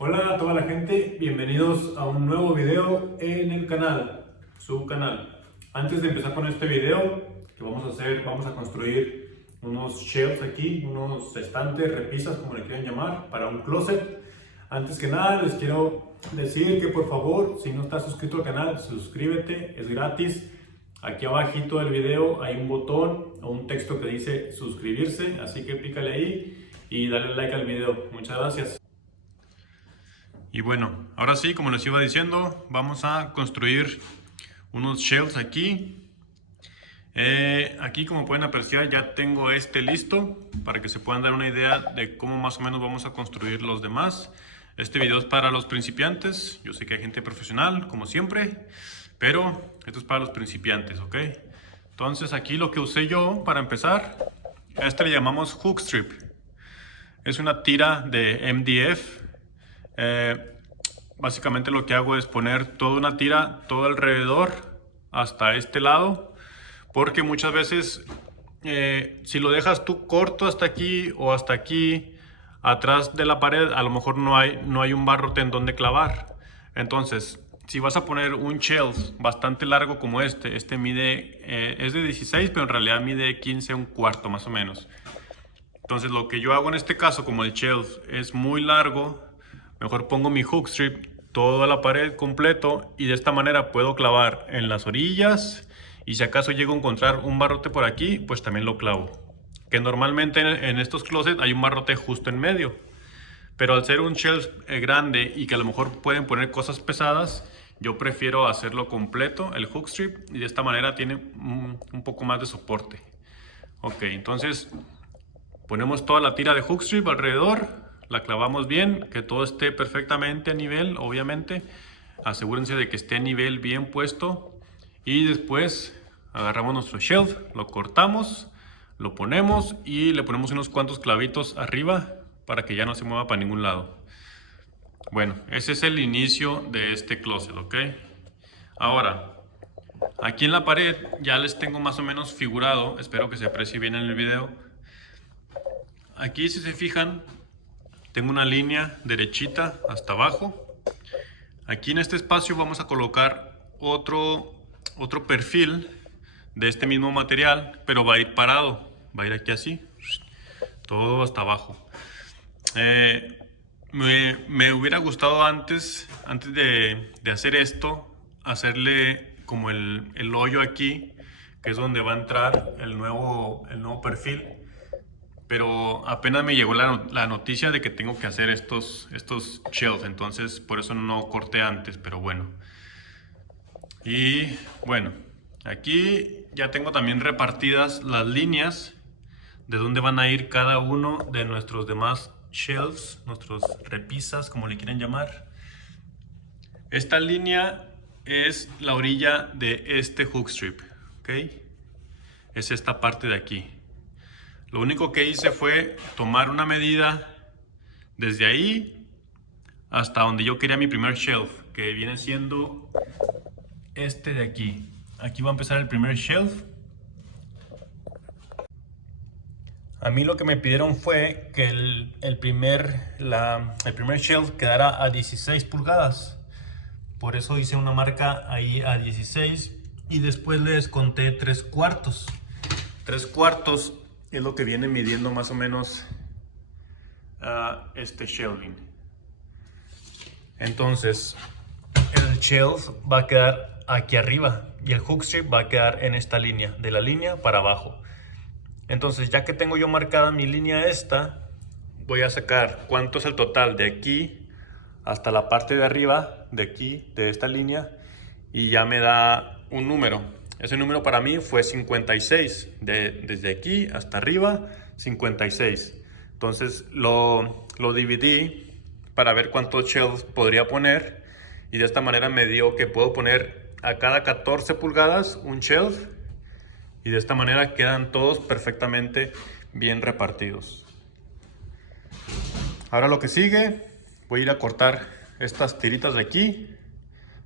Hola a toda la gente, bienvenidos a un nuevo video en el canal, su canal. Antes de empezar con este video, que vamos a hacer, vamos a construir unos shelves aquí, unos estantes, repisas, como le quieran llamar, para un closet. Antes que nada, les quiero decir que por favor, si no estás suscrito al canal, suscríbete, es gratis. Aquí abajito del video hay un botón o un texto que dice suscribirse, así que pícale ahí y dale like al video. Muchas gracias. Y bueno, ahora sí, como les iba diciendo, vamos a construir unos shelves aquí. Aquí, como pueden apreciar, ya tengo este listo para que se puedan dar una idea de cómo más o menos vamos a construir los demás. Este video es para los principiantes. Yo sé que hay gente profesional, como siempre, pero esto es para los principiantes, ¿ok? Entonces aquí lo que usé yo para empezar, a este le llamamos hook strip. Es una tira de MDF. Básicamente lo que hago es poner toda una tira todo alrededor hasta este lado, porque muchas veces si lo dejas tú corto hasta aquí o hasta aquí atrás de la pared, a lo mejor no hay un barrote en donde clavar. Entonces, si vas a poner un shelf bastante largo como este mide, es de 16, pero en realidad mide 15 un cuarto más o menos. Entonces lo que yo hago en este caso, como el shelf es muy largo, mejor pongo mi hook strip toda la pared completo y de esta manera puedo clavar en las orillas, y si acaso llego a encontrar un barrote por aquí, pues también lo clavo. Que normalmente en estos closets hay un barrote justo en medio, pero al ser un shelf grande y que a lo mejor pueden poner cosas pesadas, yo prefiero hacerlo completo, el hook strip, y de esta manera tiene un poco más de soporte. Ok, entonces ponemos toda la tira de hook strip alrededor, la clavamos bien, que todo esté perfectamente a nivel, obviamente. Asegúrense de que esté a nivel bien puesto. Y después agarramos nuestro shelf, lo cortamos, lo ponemos y le ponemos unos cuantos clavitos arriba para que ya no se mueva para ningún lado. Bueno, ese es el inicio de este closet, ¿ok? Ahora, aquí en la pared ya les tengo más o menos figurado, espero que se aprecie bien en el video. Aquí, si se fijan, tengo una línea derechita hasta abajo. Aquí en este espacio vamos a colocar otro perfil de este mismo material, pero va a ir parado, va a ir aquí así, todo hasta abajo. Me hubiera gustado antes de hacer esto, hacerle como el hoyo aquí, que es donde va a entrar el nuevo perfil. Pero apenas me llegó la noticia de que tengo que hacer estos shelves, entonces por eso no corté antes, pero bueno. Y bueno, aquí ya tengo también repartidas las líneas de dónde van a ir cada uno de nuestros demás shelves, nuestros repisas, como le quieren llamar. Esta línea es la orilla de este hook strip, ¿ok? Es esta parte de aquí. Lo único que hice fue tomar una medida desde ahí hasta donde yo quería mi primer shelf, que viene siendo este de aquí. Aquí va a empezar el primer shelf. A mí lo que me pidieron fue que el primer shelf quedara a 16 pulgadas. Por eso hice una marca ahí a 16 y después les conté 3 cuartos. 3 cuartos es lo que viene midiendo más o menos este shelving. Entonces el shelf va a quedar aquí arriba y el hook strip va a quedar en esta línea, de la línea para abajo. Entonces, ya que tengo yo marcada mi línea esta, voy a sacar cuánto es el total de aquí hasta la parte de arriba de aquí, de esta línea, y ya me da un número. Ese número para mí fue 56, desde aquí hasta arriba, 56. Entonces lo dividí para ver cuántos shelves podría poner, y de esta manera me dio que puedo poner a cada 14 pulgadas un shelf, y de esta manera quedan todos perfectamente bien repartidos. Ahora lo que sigue, voy a ir a cortar estas tiritas de aquí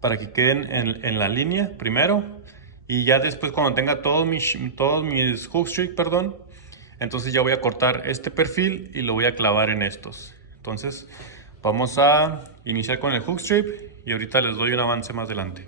para que queden en la línea primero, y ya después, cuando tenga todos mis hook strips, entonces ya voy a cortar este perfil y lo voy a clavar en estos. Entonces Vamos a iniciar con el hook strip y ahorita les doy un avance más adelante.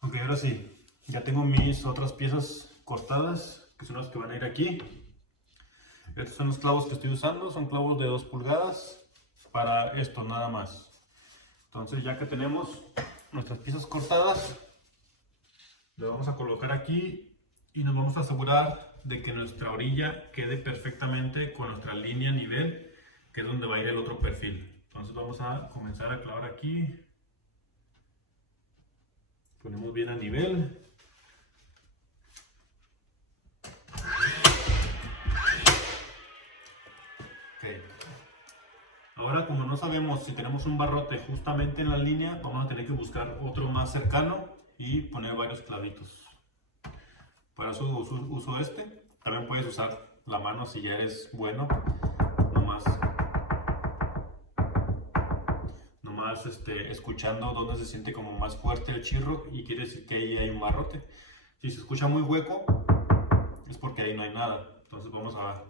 Ok, ahora sí, ya tengo mis otras piezas cortadas, que son las que van a ir aquí. Estos son los clavos que estoy usando, son clavos de 2 pulgadas para esto nada más. Entonces ya que tenemos nuestras piezas cortadas, le vamos a colocar aquí y nos vamos a asegurar de que nuestra orilla quede perfectamente con nuestra línea nivel, que es donde va a ir el otro perfil. Entonces vamos a comenzar a clavar aquí. Ponemos bien a nivel. Okay. Ahora, como no sabemos si tenemos un barrote justamente en la línea, vamos a tener que buscar otro más cercano y poner varios clavitos. Para eso uso este. También puedes usar la mano si ya eres bueno. Nomás escuchando dónde se siente como más fuerte el chirro y quiere decir que ahí hay un barrote. Si se escucha muy hueco, es porque ahí no hay nada. Entonces vamos a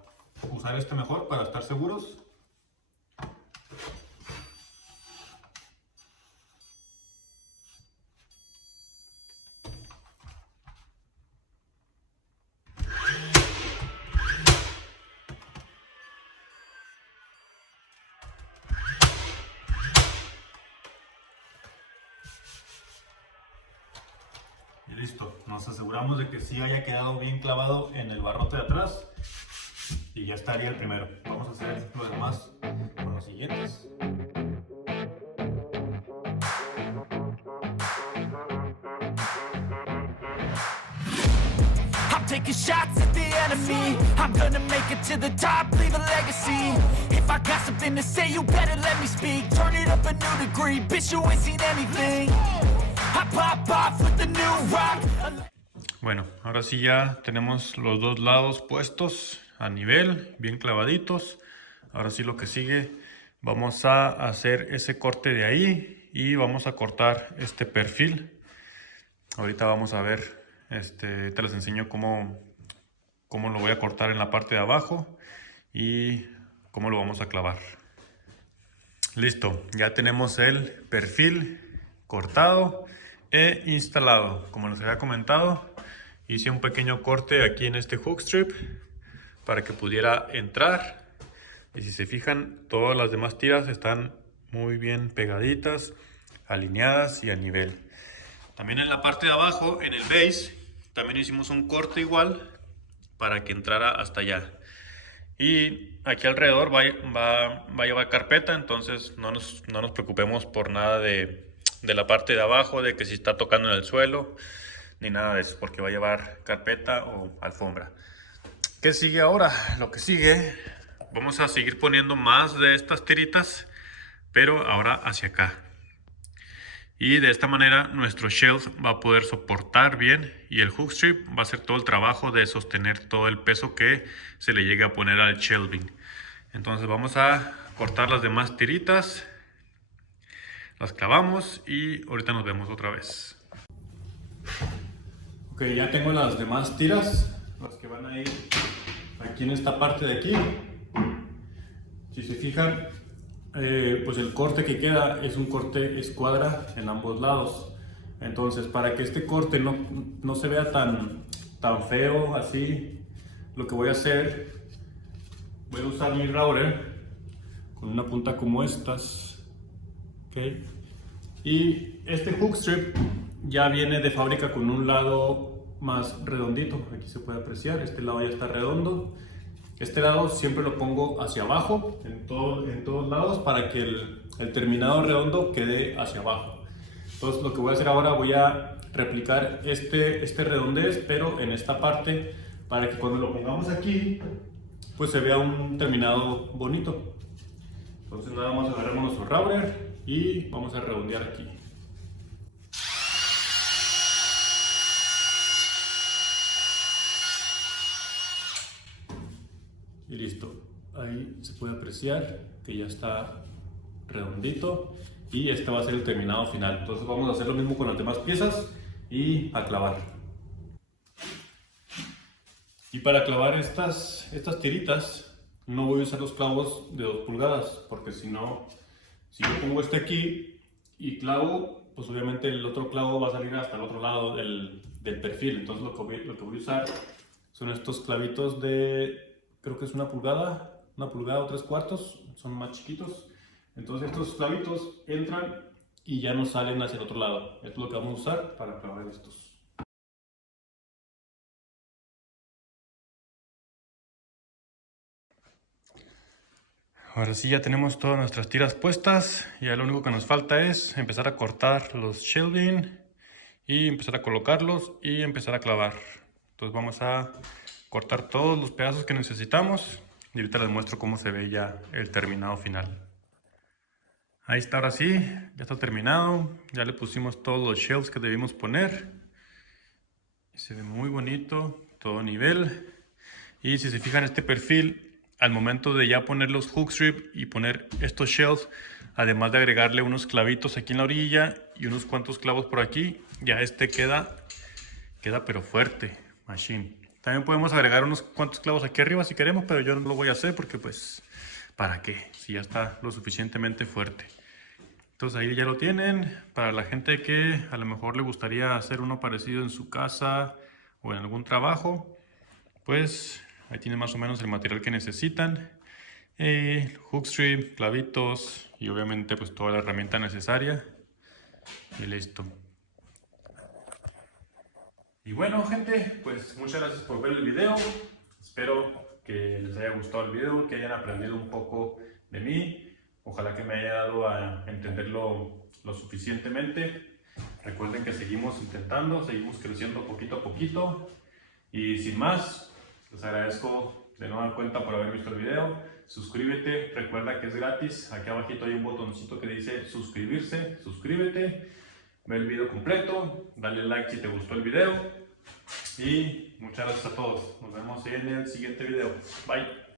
usar este mejor para estar seguros. Y listo, nos aseguramos de que sí haya quedado bien clavado en el barrote de atrás y ya estaría el primero. Vamos a hacer lo demás con los siguientes. Taking shots at the enemy. I'm gonna make it to the top, leave a legacy. If I got something to say, you better let me speak. Turn it up a new degree, bitch, you ain't seen anything. I pop off with the new rock. Bueno, ahora sí ya tenemos los dos lados puestos a nivel, bien clavaditos. Ahora sí lo que sigue, vamos a hacer ese corte de ahí y vamos a cortar este perfil. Ahorita vamos a ver. Te les enseño cómo lo voy a cortar en la parte de abajo y cómo lo vamos a clavar. Listo, ya tenemos el perfil cortado e instalado. Como les había comentado, hice un pequeño corte aquí en este hook strip para que pudiera entrar. Y si se fijan, todas las demás tiras están muy bien pegaditas, alineadas y a nivel. También en la parte de abajo, en el base, también hicimos un corte igual para que entrara hasta allá. Y aquí alrededor va a llevar carpeta, entonces no nos preocupemos por nada de la parte de abajo, de que si está tocando en el suelo, ni nada de eso, porque va a llevar carpeta o alfombra. ¿Qué sigue ahora? Lo que sigue, vamos a seguir poniendo más de estas tiritas, pero ahora hacia acá. Y de esta manera nuestro shelf va a poder soportar bien y el hook strip va a hacer todo el trabajo de sostener todo el peso que se le llegue a poner al shelving. Entonces vamos a cortar las demás tiritas, las clavamos y ahorita nos vemos otra vez. Ok, ya tengo las demás tiras, las que van a ir aquí en esta parte de aquí. Si se fijan, pues el corte que queda es un corte escuadra en ambos lados. Entonces, para que este corte no se vea tan feo así, lo que voy a hacer, voy a usar mi router con una punta como estas, ¿okay? Y este hook strip ya viene de fábrica con un lado más redondito. Aquí se puede apreciar, este lado ya está redondo. Este lado siempre lo pongo hacia abajo, en todos lados, para que el terminado redondo quede hacia abajo. Entonces lo que voy a hacer ahora, voy a replicar este redondez, pero en esta parte, para que cuando lo pongamos aquí, pues se vea un terminado bonito. Entonces nada más agarramos nuestro router y vamos a redondear aquí. Y listo, ahí se puede apreciar que ya está redondito y este va a ser el terminado final. Entonces vamos a hacer lo mismo con las demás piezas y a clavar. Y para clavar estas tiritas, no voy a usar los clavos de 2 pulgadas, porque si no, si yo pongo este aquí y clavo, pues obviamente el otro clavo va a salir hasta el otro lado del perfil. Entonces lo que voy a usar son estos clavitos de, creo que es 1 pulgada o 3/4, son más chiquitos. Entonces estos clavitos entran y ya no salen hacia el otro lado. Esto es lo que vamos a usar para clavar estos. Ahora sí, ya tenemos todas nuestras tiras puestas. Ya lo único que nos falta es empezar a cortar los shelving y empezar a colocarlos y empezar a clavar. Entonces vamos a cortar todos los pedazos que necesitamos y ahorita les muestro cómo se ve ya el terminado final. Ahí está, ahora sí, ya está terminado. Ya le pusimos todos los shelves que debimos poner. Y se ve muy bonito, todo nivel. Y si se fijan, este perfil, al momento de ya poner los hook strip y poner estos shelves, además de agregarle unos clavitos aquí en la orilla y unos cuantos clavos por aquí, ya este queda pero fuerte, machine. También podemos agregar unos cuantos clavos aquí arriba si queremos, pero yo no lo voy a hacer porque pues, ¿para qué? Si ya está lo suficientemente fuerte. Entonces ahí ya lo tienen. Para la gente que a lo mejor le gustaría hacer uno parecido en su casa o en algún trabajo, pues ahí tienen más o menos el material que necesitan. Hook strip, clavitos y obviamente pues toda la herramienta necesaria. Y listo. Y bueno, gente, pues muchas gracias por ver el video. Espero que les haya gustado el video, que hayan aprendido un poco de mí. Ojalá que me haya dado a entenderlo lo suficientemente. Recuerden que seguimos intentando, seguimos creciendo poquito a poquito. Y sin más, les agradezco de nueva cuenta por haber visto el video. Suscríbete, recuerda que es gratis. Aquí abajito hay un botoncito que dice suscribirse. Suscríbete, ve el video completo, dale like si te gustó el video. Y muchas gracias a todos. Nos vemos en el siguiente video. Bye.